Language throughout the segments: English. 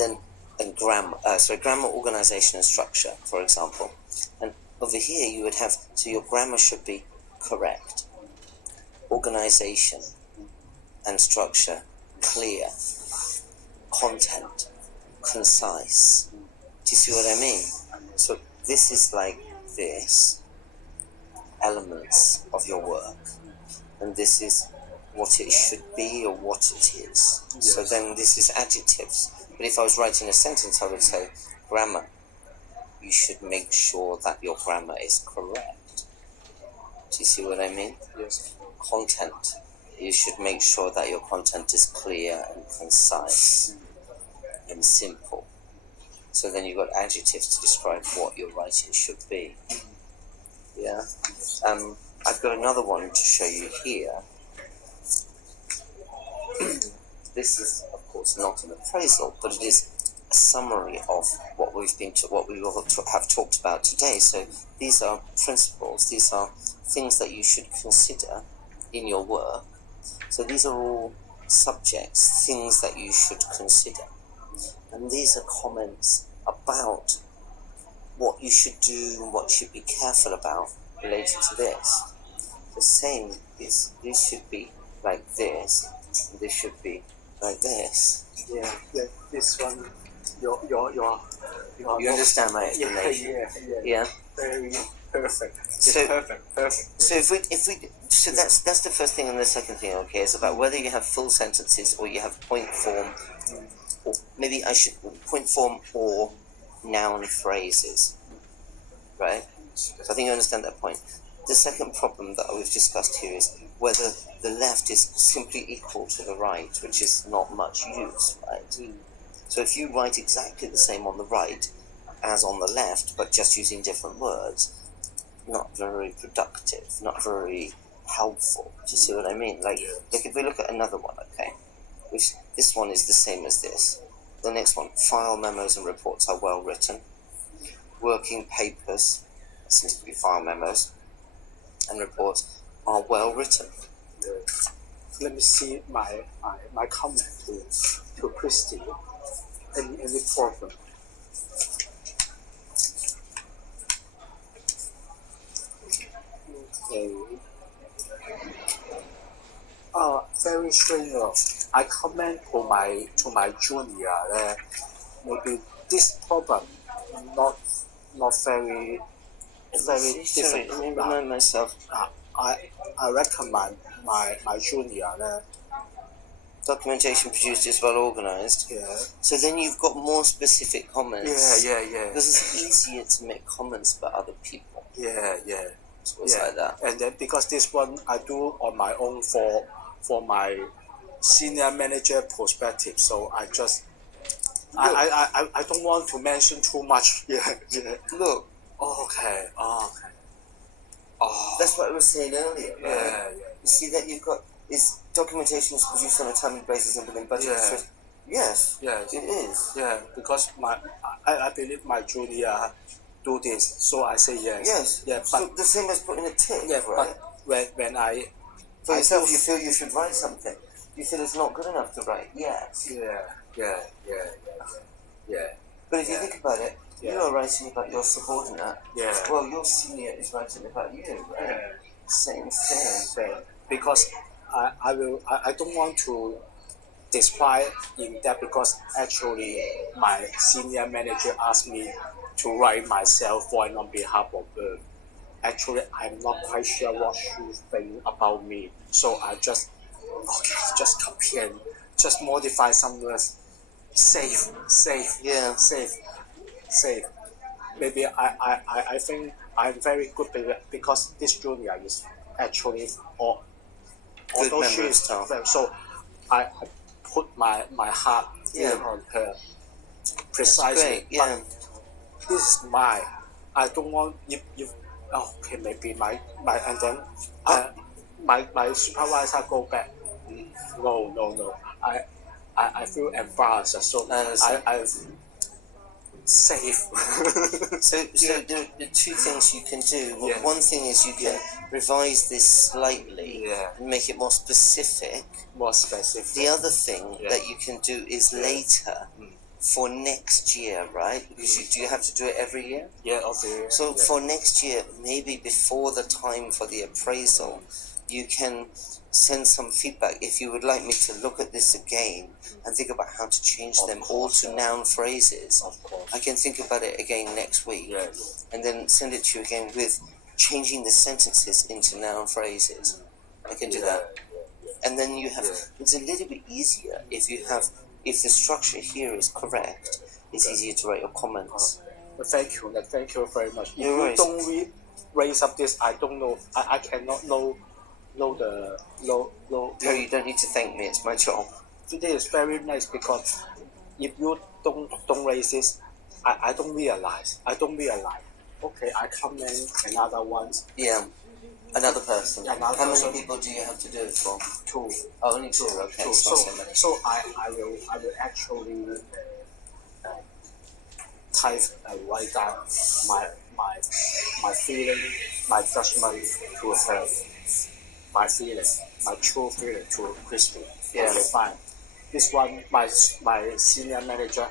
and then grammar, organization and structure, for example. And over here you would have, so your grammar should be correct, organization and structure clear, content concise. Do you see what I mean? So this is like this, elements of your work, and this is what it should be or what it is. Yes. So then this is adjectives. But if I was writing a sentence, I would say grammar. You should make sure that your grammar is correct. Do you see what I mean? Yes. Content. You should make sure that your content is clear and concise and simple. So then you've got adjectives to describe what your writing should be. Yeah. I've got another one to show you here. This is, of course, not an appraisal, but it is a summary of what we will have talked about today. So these are principles. These are things that you should consider in your work. So these are all subjects, things that you should consider. And these are comments about what you should do and what you should be careful about related to this. The same is, this should be like this, and this should be like this. Yeah, this one, your you understand my explanation? Yeah. Very perfect. Perfect. So so that's the first thing, and the second thing, okay, is about whether you have full sentences or you have point form, or maybe I should point form or noun phrases, right? So I think you understand that point. The second problem that we've discussed here is whether the left is simply equal to the right, which is not much use, right? So if you write exactly the same on the right as on the left, but just using different words, not very productive, not very helpful. Do you see what I mean? Like if we look at another one, okay, which this one is the same as this. The next one, file memos and reports are well written. Working papers, seems to be file memos, and reports are well written. Let me see my comment to Christy. Any problem? Okay. Very strange. I comment to my junior that maybe this problem not very Sorry, let me remind myself. I recommend my junior that documentation produced is well organized. Yeah. So then you've got more specific comments. Yeah. Because it's easier to make comments about other people. Yeah. So it's like that. And then because this one I do on my own for my senior manager perspective, so I just I don't want to mention too much. Yeah. Look. Okay. That's what I was saying earlier. Right? Yeah. You see that you've got is documentation is produced on a timely basis and within budget. Yes. It is. Yeah, because I believe my junior do this, so I say yes. Yes. Yeah, so the same as putting a tick. Yeah, right? But when I for yourself, you feel you should write something. You feel it's not good enough to write. Yes. Yeah. But if you think about it, you are writing about your subordinate. Yeah. Well, your senior is writing about you, right? Yeah. Same thing. Because I don't want to describe in depth because actually my senior manager asked me to write myself voice on behalf of her. Actually, I'm not quite sure what she think about me, so I just copy and just modify some words. Safe. Yeah. Safe. Maybe I think I'm very good because this junior is actually although she is so I put my heart on her precisely. Yeah. But this is my. I don't want if okay maybe my and then my supervisor go back. No. I feel embarrassed, so I safe. So there are two things you can do. Well, one thing is you can revise this slightly and make it more specific. The other thing that you can do is later for next year, right? Because do you have to do it every year? Yeah, okay. So yeah. for next year, maybe before the time for the appraisal, you can send some feedback. If you would like me to look at this again and think about how to change Of them all course, to yeah. noun phrases, Of course. I can think about it again next week, Yeah. and then send it to you again with changing the sentences into noun phrases. I can do that. And then you have, it's a little bit easier if you have, if the structure here is correct, it's easier to write your comments. Thank you very much. If No you worries. don't raise up this, I don't know. I cannot know the know. Perry, you don't need to thank me, it's my job. This is very nice because if you don't raise this, I don't realize. Okay, I comment another one. Yeah, another person. Another How person. many people do you have to do it for? Two. Oh, only two, okay. Two. It's not so many. So I will actually type and write down my feeling, my judgment to her, my feeling, my true feeling to Crispy. Yeah. Okay, fine. This one, my senior manager,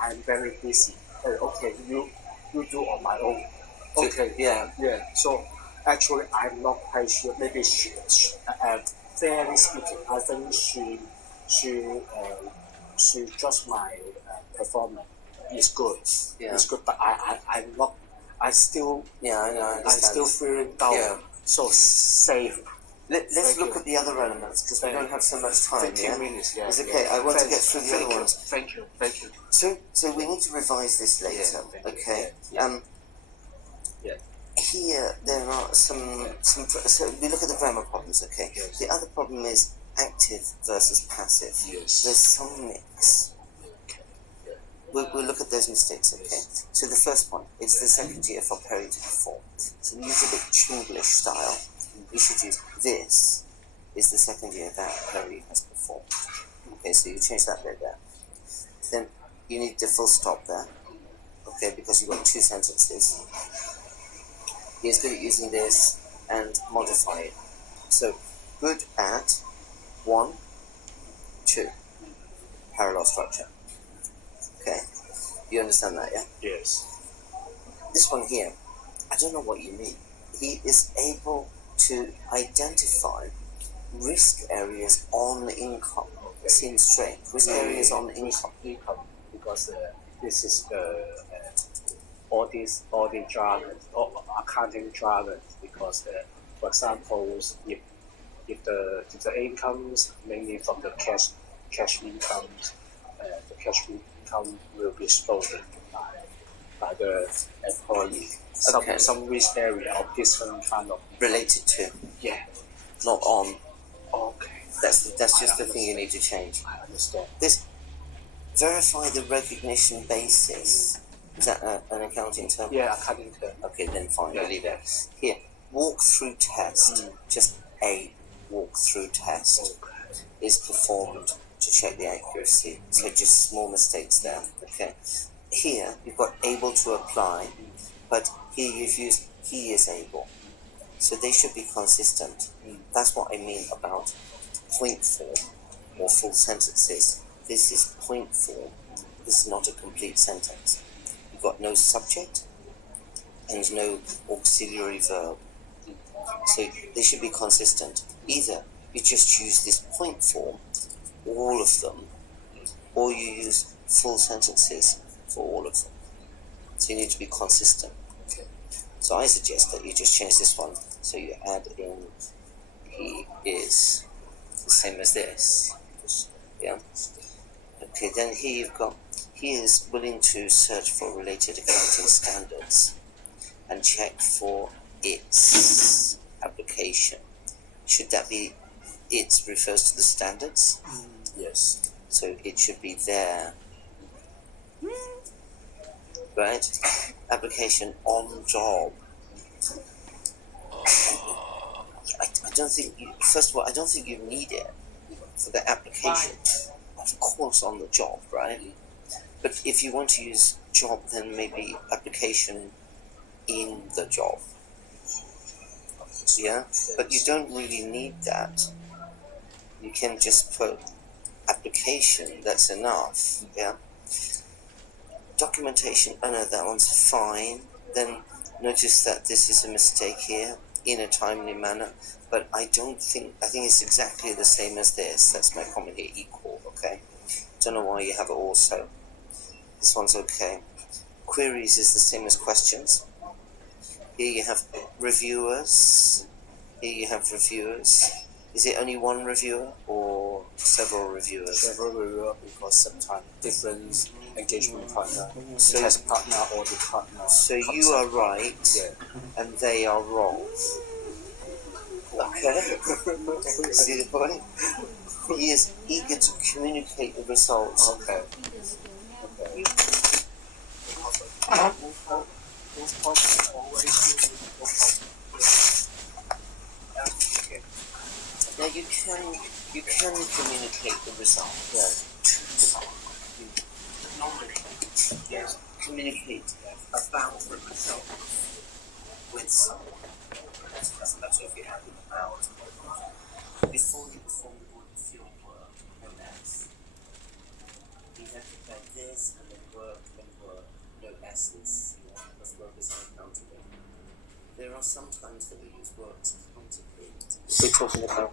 I'm very busy. Okay, you do on my own. Okay, Yeah. So actually, I'm not quite sure. Maybe fairly speaking, I think she just my performance is good. Yeah. It's good, but I'm not. I still Yeah, I know, I I'm understand. still feeling down. Yeah. So safe. Let's Thank look you. at the other elements because we don't have so much time. 15 Yeah? minutes. Yeah. It's okay. I want to get through the other you. ones. Thank you. So we need to revise this later. Yeah, thank you. Okay. Yeah. Here there are some. So we look at the grammar problems. Okay. Yes. The other problem is active versus passive. Yes. There's some mix. We'll look at those mistakes, okay? So the first one, it's the second year for Perry to perform. So we use a bit Chinglish style. We should use this is the second year that Perry has performed. Okay, so you change that bit there. Then you need the full stop there, okay, because you've got two sentences. He is good at using this and modify it. So good at 1, 2, parallel structure. Okay, you understand that, yeah? Yes. This one here, I don't know what you mean. He is able to identify risk areas on income. Seems strange. Risk areas on income. Because this is the all the jargon, all accounting jargon. Because for example, if the incomes mainly from the cash incomes, the cash income will be stolen by the employee. Okay. Some risk area of different kind of Related to, yeah. not on. Okay. That's just the thing you need to change. I understand. This verify the recognition basis. Is that an accounting term? Yeah, accounting term. Okay, then fine. Yeah. We'll leave it. Here, walk-through test. Just a walk-through test Okay. is performed to check the accuracy. So just small mistakes there. Okay. Here you've got able to apply, but here you've used he is able. So they should be consistent. That's what I mean about point form or full sentences. This is point form. This is not a complete sentence. You've got no subject and no auxiliary verb. So they should be consistent. Either you just use this point form, all of them, or you use full sentences for all of them. So you need to be consistent. Okay. So I suggest that you just change this one. So you add in he is the same as this. Yeah. Okay, then here you've got he is willing to search for related accounting standards and check for its application. Should that be it refers to the standards? Yes. So it should be there. Right? Application on job. I don't think you, first of all, I don't think you need it for the application. Of course, on the job, right? But if you want to use job, then maybe application in the job. Yeah? But you don't really need that. You can just put application, that's enough. Yeah? documentation, oh no, that one's fine. Then notice that this is a mistake here, in a timely manner, but I think it's exactly the same as this. That's my comment here, equal, okay? Don't know why you have it also. This one's okay. Queries is the same as questions. Here you have reviewers. Here you have reviewers. Is it only one reviewer or several reviewers? Several reviewer because sometimes different engagement partner, So- test partner, audit partner. So you are right, Yeah. and they are wrong. Okay. See the point? He is eager to communicate the results. Okay. Now you can communicate the results to someone. Normally, yes, communicate about the results with someone. That's better if you have it about. Before you perform the audit field work, no S. You have to play this and then work, no S's, because work is unaccountable. There are some times that we use works accountably. We're talking about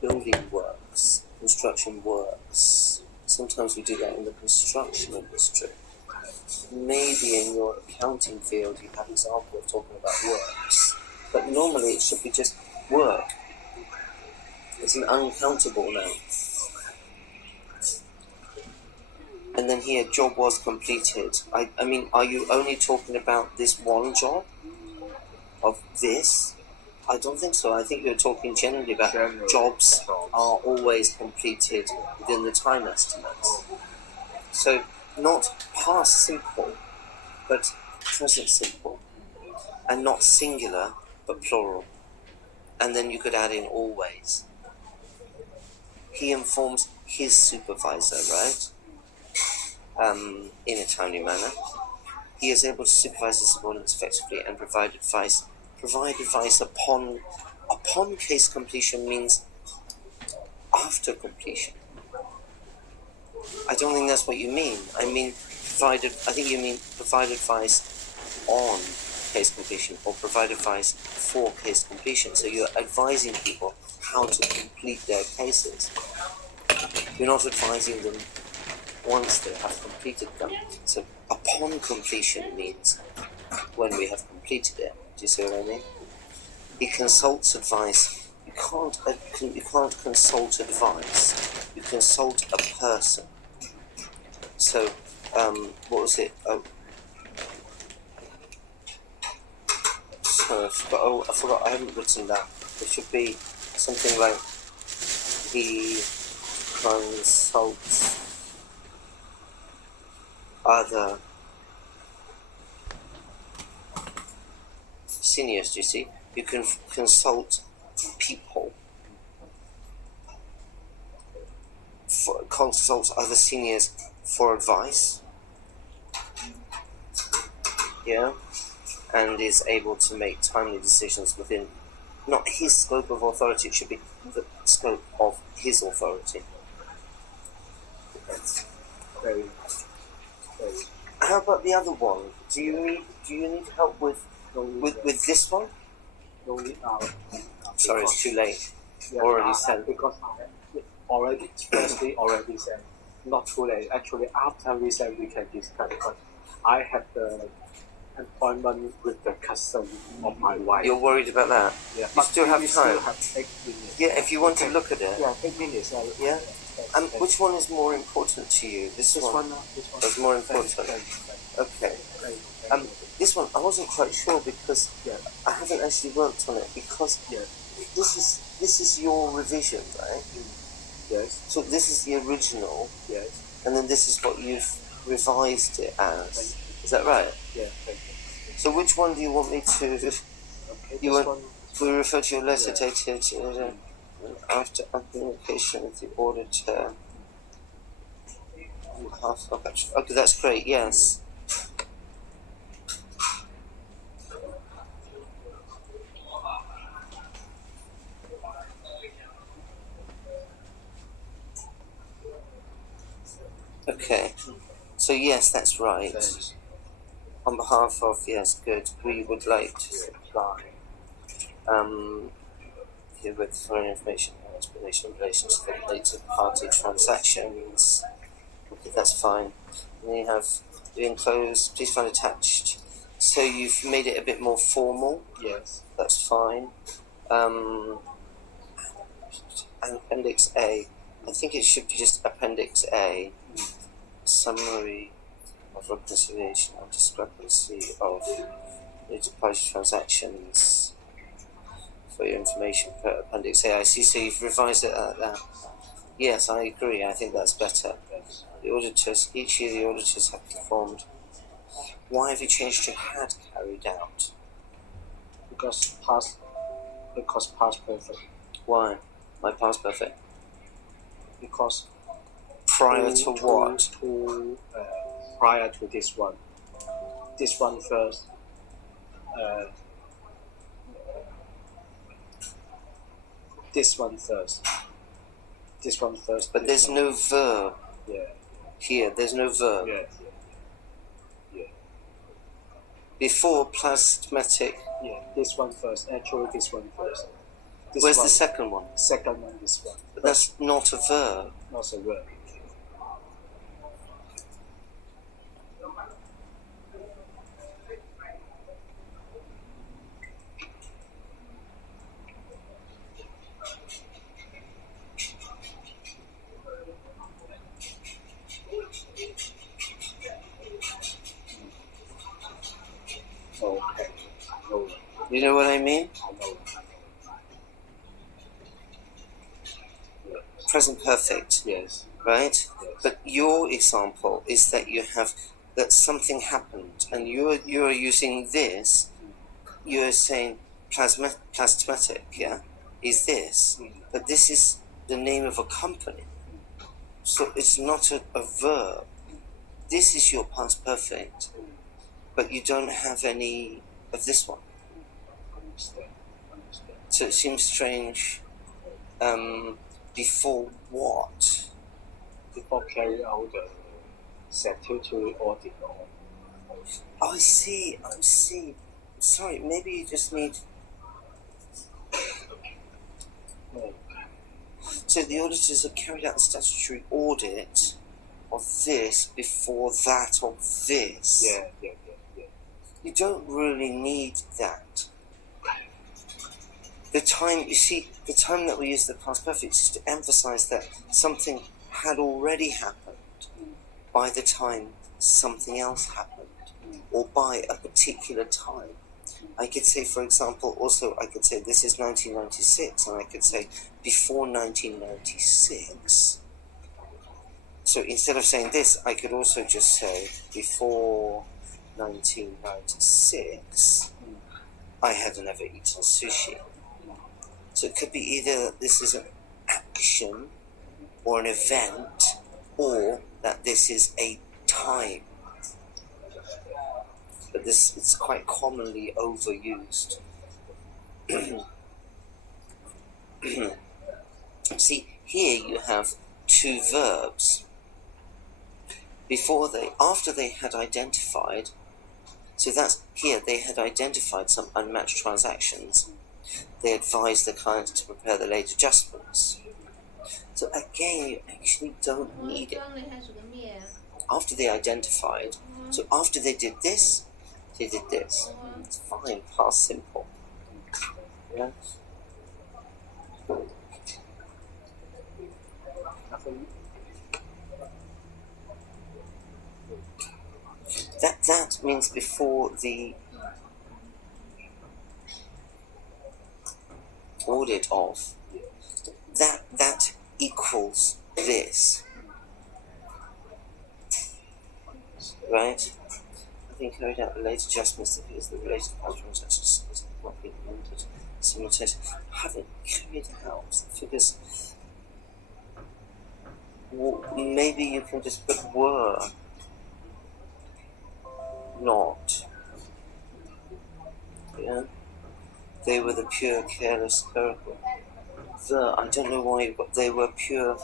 building works, construction works. Sometimes we do that in the construction industry. Maybe in your accounting field you have an example of talking about works, but normally it should be just work. It's an uncountable noun. And then here, job was completed. I mean, are you only talking about this one job? Of this? I don't think so. I think you're talking generally about jobs are always completed within the time estimates. So, not past simple, but present simple. And not singular, but plural. And then you could add in always. He informs his supervisor, right? In a timely manner. He is able to supervise his subordinates effectively and provide advice. Provide advice upon case completion means after completion. I don't think that's what you mean. I think you mean provide advice on case completion or provide advice for case completion. So you're advising people how to complete their cases. You're not advising them once they have completed them. So upon completion means when we have completed it. Do you see what I mean? He consults advice. You can't consult advice. You consult a person. So, what was it? Oh, sorry, I forgot. I haven't written that. It should be something like he consults other seniors. Do you see? You can consult people. Consult other seniors for advice. Yeah, and is able to make timely decisions within not his scope of authority. It should be the scope of his authority. Very. How about the other one? Do you need help with this one? No need now. Sorry, it's too late. Yeah, Already sent. Because I already sent. Not too late. Actually, after we send, we can discuss. But I have the appointment with the cousin of my wife. You're worried about that? Yeah, You still have we time. Still have 8 minutes. Yeah, if you want to look at it. Yeah, 8 minutes. Yeah. Which one is more important to you? This one. This one. Is more important. Okay. This one I wasn't quite sure because I haven't actually worked on it because this is your revision, right? Yes. So this is the original. Yes. And then this is what you've revised it as. Is that right? Yeah. Thank you. So which one do you want me to? Okay. You this want? one. We refer to your letter dated after communication with the auditor. Okay, that's great. Yes. Okay. So yes, that's right. Thanks. On behalf of, yes, good, we would like to apply here with foreign information and explanation in relation to the related party transactions. Okay, that's fine. And then you have the enclosed, please find attached. So you've made it a bit more formal. Yes. That's fine. And Appendix A. I think it should be just Appendix A. Summary of reconciliation or discrepancy of related party transactions. For your information per Appendix A. I see, so you've revised it at that. Yes, I agree. I think that's better. Yes. The auditors, each year the auditors have performed. Why have you changed to had carried out? Because past perfect. Why? My past perfect. Because Prior to what? Prior to this one. This one first. This one first. This one first. But there's no verb Yeah. here. There's no verb. Yeah. Before plasmatic. Yeah. This one first. Actually, this one first. This Where's one, the second one? second one? This one. But that's not a verb. Not a word. Okay. I know. You know what I mean? I know. Present perfect, Yes. right? Yes. But your example is that you have that something happened, and you're using this. You're saying plasmatic, yeah, is this, but this is the name of a company, so it's not a verb. This is your past perfect, but you don't have any of this one. Understand. So it seems strange. Before what? Before carry out the statutory audit. Oh, I see. Sorry, maybe you just need. No. So the auditors have carried out the statutory audit of this before that of this. Yeah. You don't really need that. The time that we use the past perfect is to emphasize that something had already happened by the time something else happened, or by a particular time. I could say, for example, also I could say this is 1996, and I could say before 1996. So instead of saying this, I could also just say before 1996, I had never eaten sushi. So it could be either this is an action or an event, or that this is a time. But it's quite commonly overused. See, here you have two verbs. After they had identified, so that's here, they had identified some unmatched transactions. They advised the client to prepare the late adjustments. So again, you actually don't need it. After they identified, so after they did this, they did this. It's fine, past simple. Yeah? Nothing. That means before the audit of, that equals this. Right? Having carried out related adjustments that is the related party transactions has not been amended simultaneously. Having carried out the figures, maybe you can just put were not. Yeah? They were the pure, careless, clerical. I don't know why, but they were pure.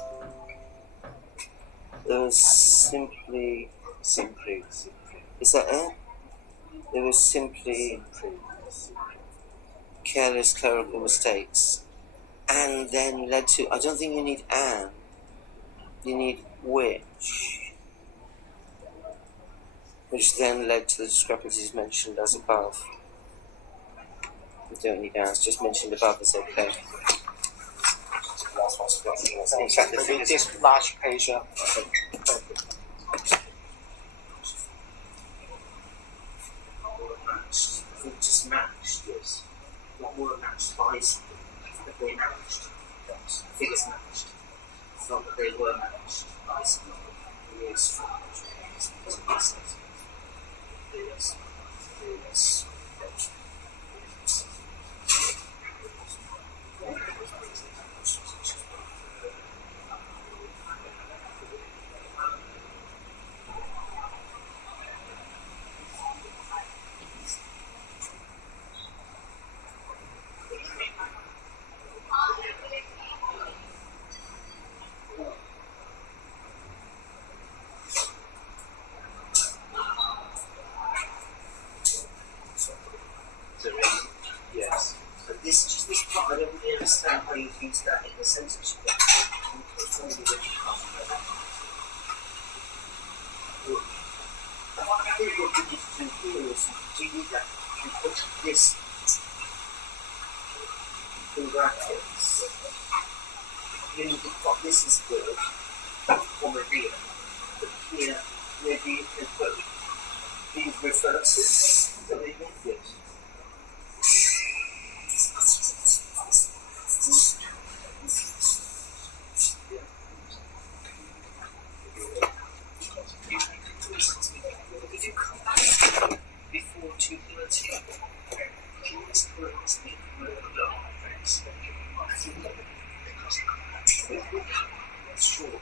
They were simply simply. Is that it? There was simply careless clerical mistakes, and then led to. I don't think you need and. You need which then led to the discrepancies mentioned as above. You don't need and. It's just mentioned above is okay. In fact, the Maybe figures. this large page. If we just matched, yes. What were matched by something? If they matched, figures matched. It's not that they were matched by something. Yes. Yes. But this part, I don't really understand how you've used that in the sentence. I think what you need to do here is, do you need that to put this in brackets? You need to put this is good, or reveal. But here, maybe you can put these references. So they make it. If you come back before 2:30, please correct me with the offense. I think that because sure.